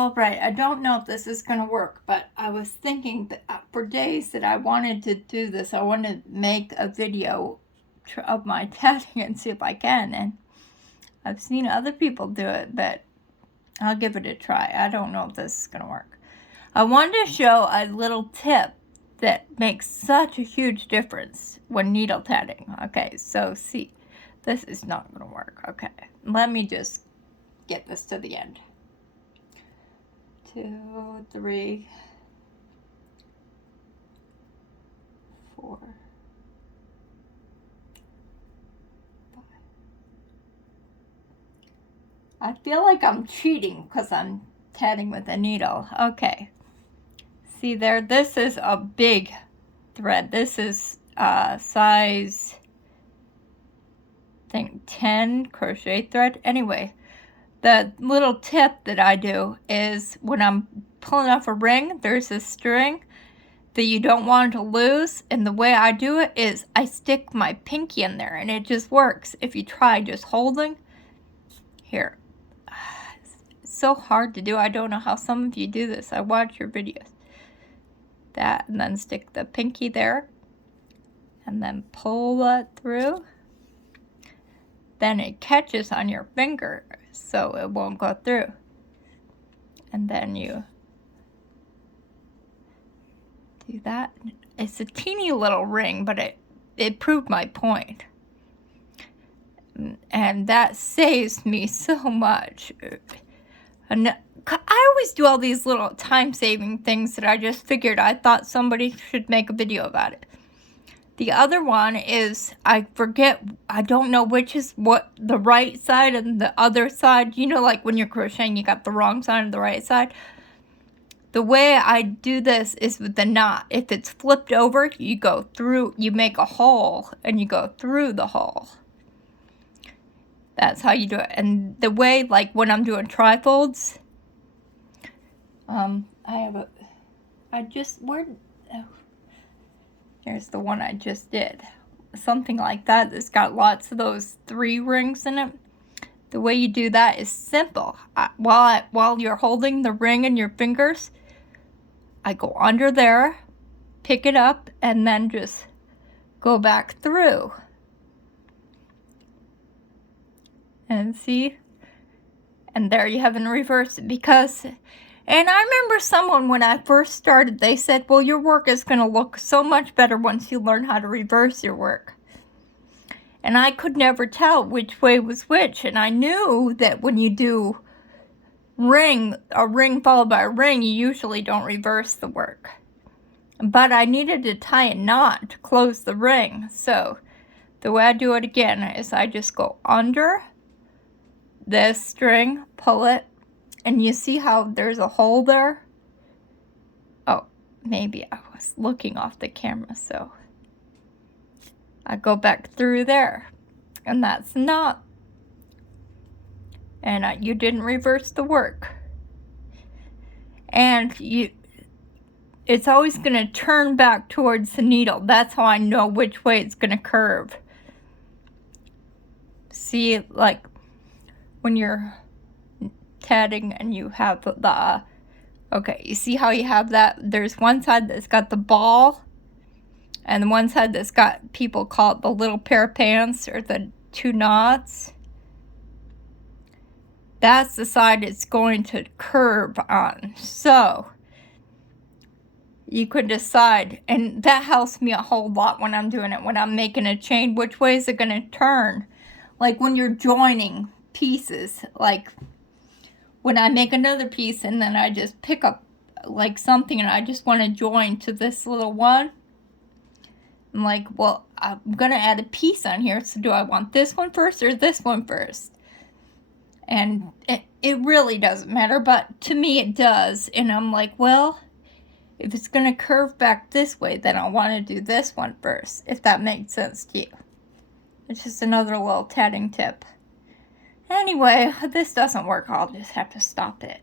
All right, I don't know if this is going to work, but I was thinking that for days that I wanted to do this. I wanted to make a video of my tatting and see if I can. And I've seen other people do it, but I'll give it a try. I don't know if this is going to work. I wanted to show a little tip that makes such a huge difference when needle tatting. Okay, so see, this is not going to work. Okay, let me just get this to the end. 2, 3, 4, 5. I feel like I'm cheating because I'm tatting with a needle. Okay. See there, this is a big thread. This is size, I think 10 crochet thread. Anyway, the little tip that I do is when I'm pulling off a ring, there's a string that you don't want to lose, and the way I do it is I stick my pinky in there, and it just works. If you try just holding here, it's so hard to do. I don't know how some of you do this. I watch your videos. That, and then stick the pinky there, and then pull that through. Then it catches on your finger, so it won't go through. And then you do that. It's a teeny little ring, but it proved my point. And that saves me so much. And I always do all these little time-saving things that I just figured I thought somebody should make a video about it. The other one is, I forget, I don't know which is what, the right side and the other side. You know, like when you're crocheting, you got the wrong side and the right side. The way I do this is with the knot. If it's flipped over, you go through, you make a hole, and you go through the hole. That's how you do it. And the way, like when I'm doing trifolds, here's the one I just did. Something like that that's got lots of those 3 rings in it. The way you do that is simple. While you're holding the ring in your fingers, I go under there, pick it up, and then just go back through. And see? And there you have in reverse, because, and I remember someone when I first started, they said, well, your work is going to look so much better once you learn how to reverse your work. And I could never tell which way was which. And I knew that when you do a ring followed by a ring, you usually don't reverse the work. But I needed to tie a knot to close the ring. So the way I do it again is I just go under this string, pull it, and you see how there's a hole there? Oh, maybe I was looking off the camera, so I go back through there, and that's not, and you didn't reverse the work. And it's always going to turn back towards the needle. That's how I know which way it's going to curve. See, like when you're tatting and you have okay, you see how you have that? There's one side that's got the ball, and one side that's got, people call it the little pair of pants, or the 2 knots. That's the side it's going to curve on. So you could decide, and that helps me a whole lot when I'm doing it, when I'm making a chain, which way is it going to turn? Like when you're joining pieces, like when I make another piece and then I just pick up like something and I just want to join to this little one, I'm like, well, I'm going to add a piece on here, so do I want this one first or this one first? And it really doesn't matter, but to me it does. And I'm like, well, if it's going to curve back this way, then I want to do this one first, if that makes sense to you. It's just another little tatting tip. Anyway, this doesn't work. I'll just have to stop it.